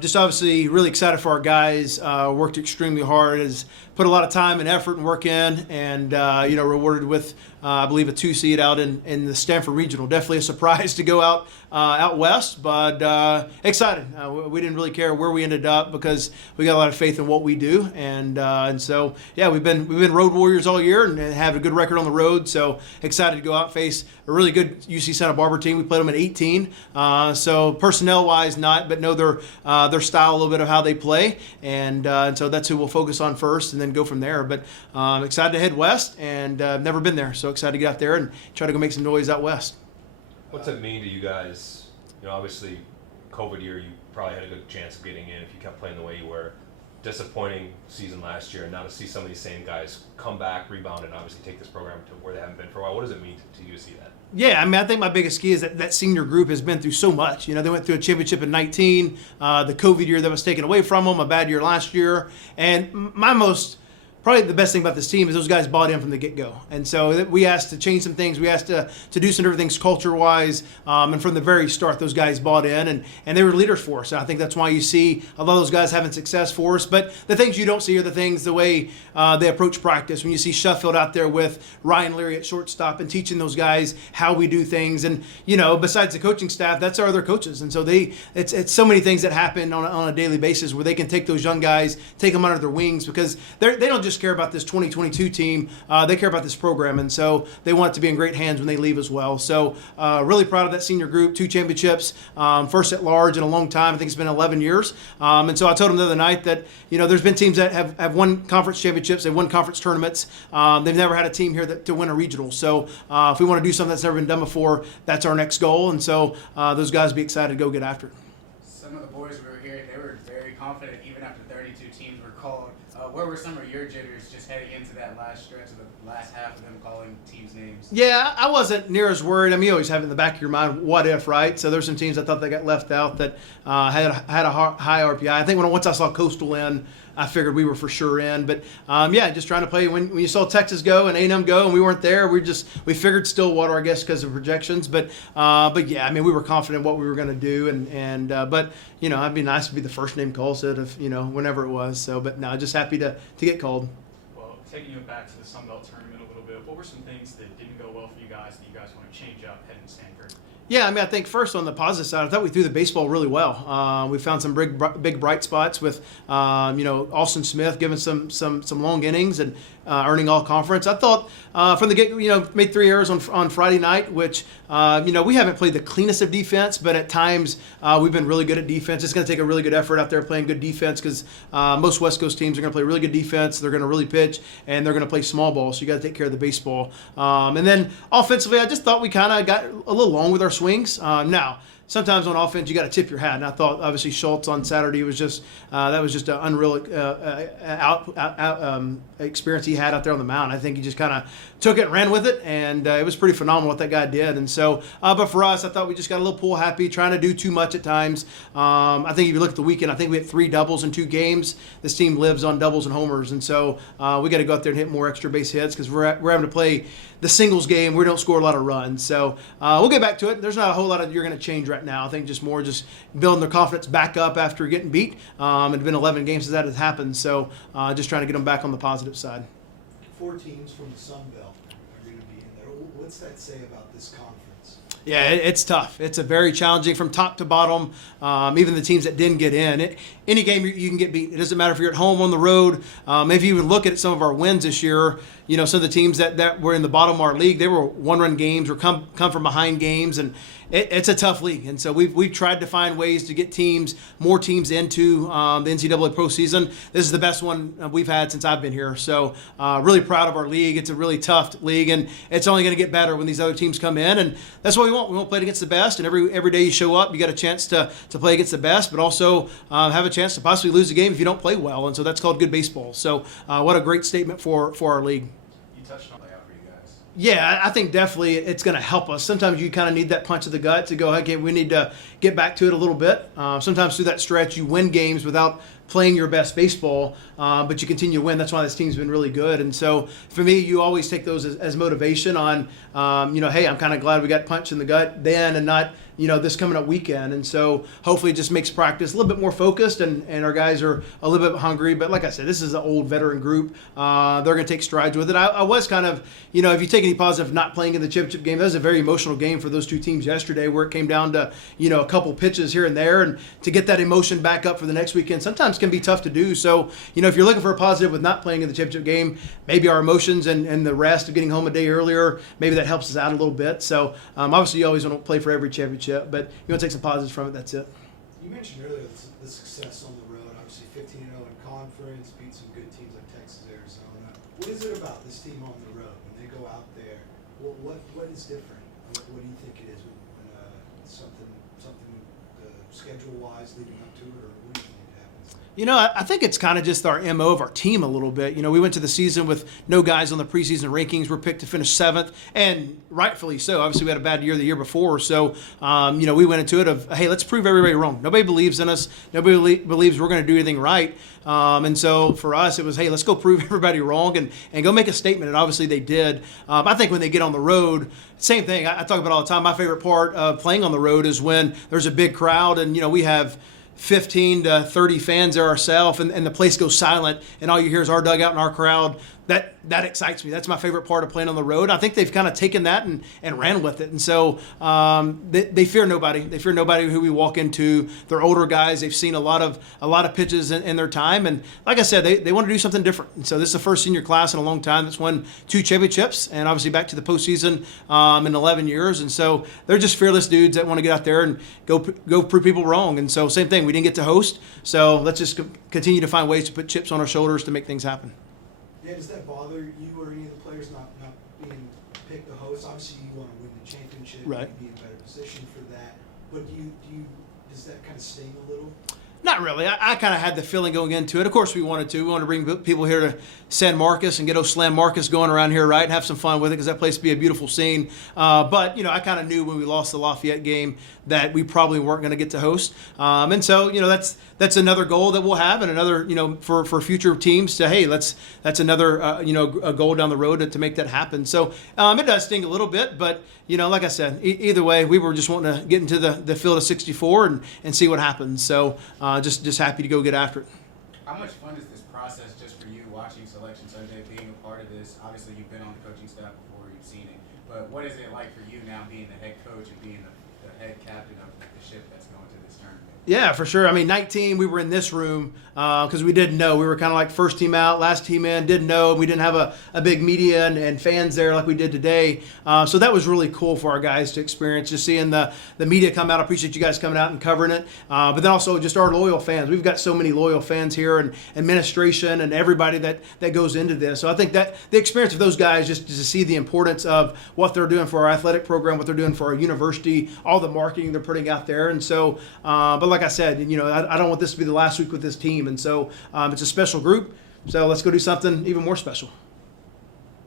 Just obviously really excited for our guys. Worked extremely hard, has put a lot of time and effort and work in, and rewarded with I believe a 2 seed out in the Stanford Regional. Definitely a surprise to go out west, but excited. We didn't really care where we ended up because we got a lot of faith in what we do, and so yeah, we've been road warriors all year and have a good record on the road. So excited to go out and face a really good UC Santa Barbara team. We played them at 18, so personnel wise not, but know their style, a little bit of how they play, and so that's who we'll focus on first, and then go from there. But excited to head west, and never been there, so excited to get out there and try to go make some noise out west. What's it mean to you guys? Obviously, COVID year, you probably had a good chance of getting in if you kept playing the way you were. Disappointing season last year, and now to see some of these same guys come back, rebound, and obviously take this program to where they haven't been for a while. What does it mean to you to see that? Yeah, I mean, I think my biggest key is that senior group has been through so much. They went through a championship in 19, the COVID year that was taken away from them, a bad year last year, and probably the best thing about this team is those guys bought in from the get-go. And so we asked to change some things. We asked to do some different things culture-wise. And from the very start, those guys bought in, and they were leaders for us. And I think that's why you see a lot of those guys having success for us. But the things you don't see are the things, the way they approach practice. When you see Sheffield out there with Ryan Leary at shortstop and teaching those guys how we do things. And, besides the coaching staff, that's our other coaches. And so it's so many things that happen on a daily basis where they can take those young guys, take them under their wings, because they don't just care about this 2022 team. They care about this program, and so they want it to be in great hands when they leave as well. So really proud of that senior group. 2 championships, first at large in a long time. I think it's been 11 years. And so I told them the other night that there's been teams that have won conference championships, they've won conference tournaments. They've never had a team here to win a regional. So if we want to do something that's never been done before, that's our next goal. And so those guys will be excited to go get after it. Some of the boys we were hearing, they were very confident even after 32 teams were called. Where were some of your jitters just heading into that last stretch of the last half of them calling teams' names? Yeah, I wasn't near as worried. I mean, you always have it in the back of your mind, what if, right? So there's some teams I thought they got left out that had a high RPI. I think once I saw Coastal in, I figured we were for sure in. But just trying to play. When you saw Texas go and A&M go and we weren't there, we figured Stillwater, I guess, because of projections. But yeah, I mean, we were confident what we were going to do, but it'd be nice to be the first name called instead of whenever it was. So, but no, just happy to get called. Well, taking you back to the Sun Belt tournament a little bit, what were some things that didn't go well for you guys that you guys want to change up heading to Stanford? Yeah, I mean, I think first on the positive side, I thought we threw the baseball really well. We found some big bright spots with, Austin Smith giving some long innings and earning all conference. I thought from the get, made 3 errors on Friday night, which we haven't played the cleanest of defense, but at times we've been really good at defense. It's going to take a really good effort out there playing good defense because most West Coast teams are going to play really good defense. They're going to really pitch and they're going to play small ball. So you got to take care of the baseball. And then offensively, I just thought we kind of got a little long with our swings. Now, sometimes on offense you got to tip your hat, and I thought obviously Schultz on Saturday was just that was just an unreal experience he had out there on the mound. I think he just kind of took it and ran with it, and it was pretty phenomenal what that guy did. And so, but for us, I thought we just got a little pool happy, trying to do too much at times. I think if you look at the weekend, I think we had 3 doubles in 2 games. This team lives on doubles and homers, and so we got to go out there and hit more extra base hits because we're having to play the singles game. We don't score a lot of runs, so we'll get back to it. There's not a whole lot you're going to change right now. I think just building their confidence back up after getting beat. It's been 11 games since that has happened, so just trying to get them back on the positive side. 4 teams from the Sun Belt are going to be in there. What's that say about this conference? Yeah, it's tough. It's a very challenging from top to bottom. Even the teams that didn't get in, any game you can get beat. It doesn't matter if you're at home, on the road. If you even look at some of our wins this year, some of the teams that were in the bottom of our league, they were 1-run games or come from behind games, and it's a tough league. And so we've tried to find ways to get more teams into the NCAA Pro season. This is the best one we've had since I've been here. So really proud of our league. It's a really tough league, and it's only going to get better when these other teams come in. And that's what we want. We want to play against the best. And every day you show up, you got a chance to play against the best, but also have a chance to possibly lose a game if you don't play well. And so that's called good baseball. So what a great statement for our league. You touched on layout for you guys. Yeah, I think definitely it's going to help us. Sometimes you kind of need that punch of the gut to go, okay, we need to get back to it a little bit. Sometimes through that stretch, you win games without playing your best baseball, but you continue to win. That's why this team's been really good. And so for me, you always take those as motivation on, hey, I'm kind of glad we got punched in the gut then and not, this coming up weekend. And so hopefully it just makes practice a little bit more focused and our guys are a little bit hungry. But like I said, this is an old veteran group. They're going to take strides with it. I was kind of, if you take any positive not playing in the championship game, that was a very emotional game for those two teams yesterday where it came down to, a couple pitches here and there. And to get that emotion back up for the next weekend sometimes can be tough to do. So, if you're looking for a positive with not playing in the championship game, maybe our emotions and the rest of getting home a day earlier, maybe that helps us out a little bit. So obviously you always want to play for every championship, but you want to take some positives from it, that's it. You mentioned earlier the success on the road, obviously 15-0 in conference, beat some good teams like Texas, Arizona. What is it about this team on the road when they go out there? What is different? What do you think it is when something schedule-wise leading up to it, or what do you think happens? I think it's kind of just our MO of our team a little bit. We went to the season with no guys on the preseason rankings. We're picked to finish 7th, and rightfully so. Obviously, we had a bad year the year before. So, we went into it of, hey, let's prove everybody wrong. Nobody believes in us. Nobody believes we're going to do anything right. And so for us, it was, hey, let's go prove everybody wrong and go make a statement. And obviously they did. I think when they get on the road, same thing. I talk about all the time. My favorite part of playing on the road is when there's a big crowd and, we have 15 to 30 fans there ourselves, and the place goes silent, and all you hear is our dugout and our crowd. That excites me. That's my favorite part of playing on the road. I think they've kind of taken that and ran with it. And so they fear nobody. They fear nobody who we walk into. They're older guys. They've seen a lot of pitches in their time. And like I said, they want to do something different. And so this is the first senior class in a long time that's won 2 championships and obviously back to the postseason in 11 years. And so they're just fearless dudes that want to get out there and go prove people wrong. And so same thing. We didn't get to host. So let's just continue to find ways to put chips on our shoulders to make things happen. Yeah, does that bother you or any of the players not being picked to host? Obviously, you want to win the championship, right? Be in a better position for that. But does that kind of sting a little? Not really. I kind of had the feeling going into it. Of course, we wanted to. We wanted to bring people here to San Marcos and get Slam Marcos going around here, right, and have some fun with it because that place would be a beautiful scene. But, I kind of knew when we lost the Lafayette game that we probably weren't going to get to host. And so, that's another goal that we'll have and another, for future teams to, hey, that's another, a goal down the road to make that happen. So it does sting a little bit, but, like I said, either way, we were just wanting to get into the field of 64 and see what happens. So just happy to go get after it. How much fun is this process just for you watching Selection Sunday, being a part of this? Obviously, you've been on the coaching staff before, you've seen it. But what is it like for you now being the head coach and being the head captain of the ship that's going to this tournament? Yeah, for sure. 19, we were in this room because we didn't know. We were kind of like first team out, last team in, didn't know. We didn't have a big media and fans there like we did today. So that was really cool for our guys to experience, just seeing the media come out. I appreciate you guys coming out and covering it. But then also just our loyal fans. We've got so many loyal fans here and administration and everybody that goes into this. So I think that the experience of those guys, just to see the importance of what they're doing for our athletic program, what they're doing for our university, all the marketing they're putting out there. And so, but like I said, I don't want this to be the last week with this team. And so it's a special group. So let's go do something even more special.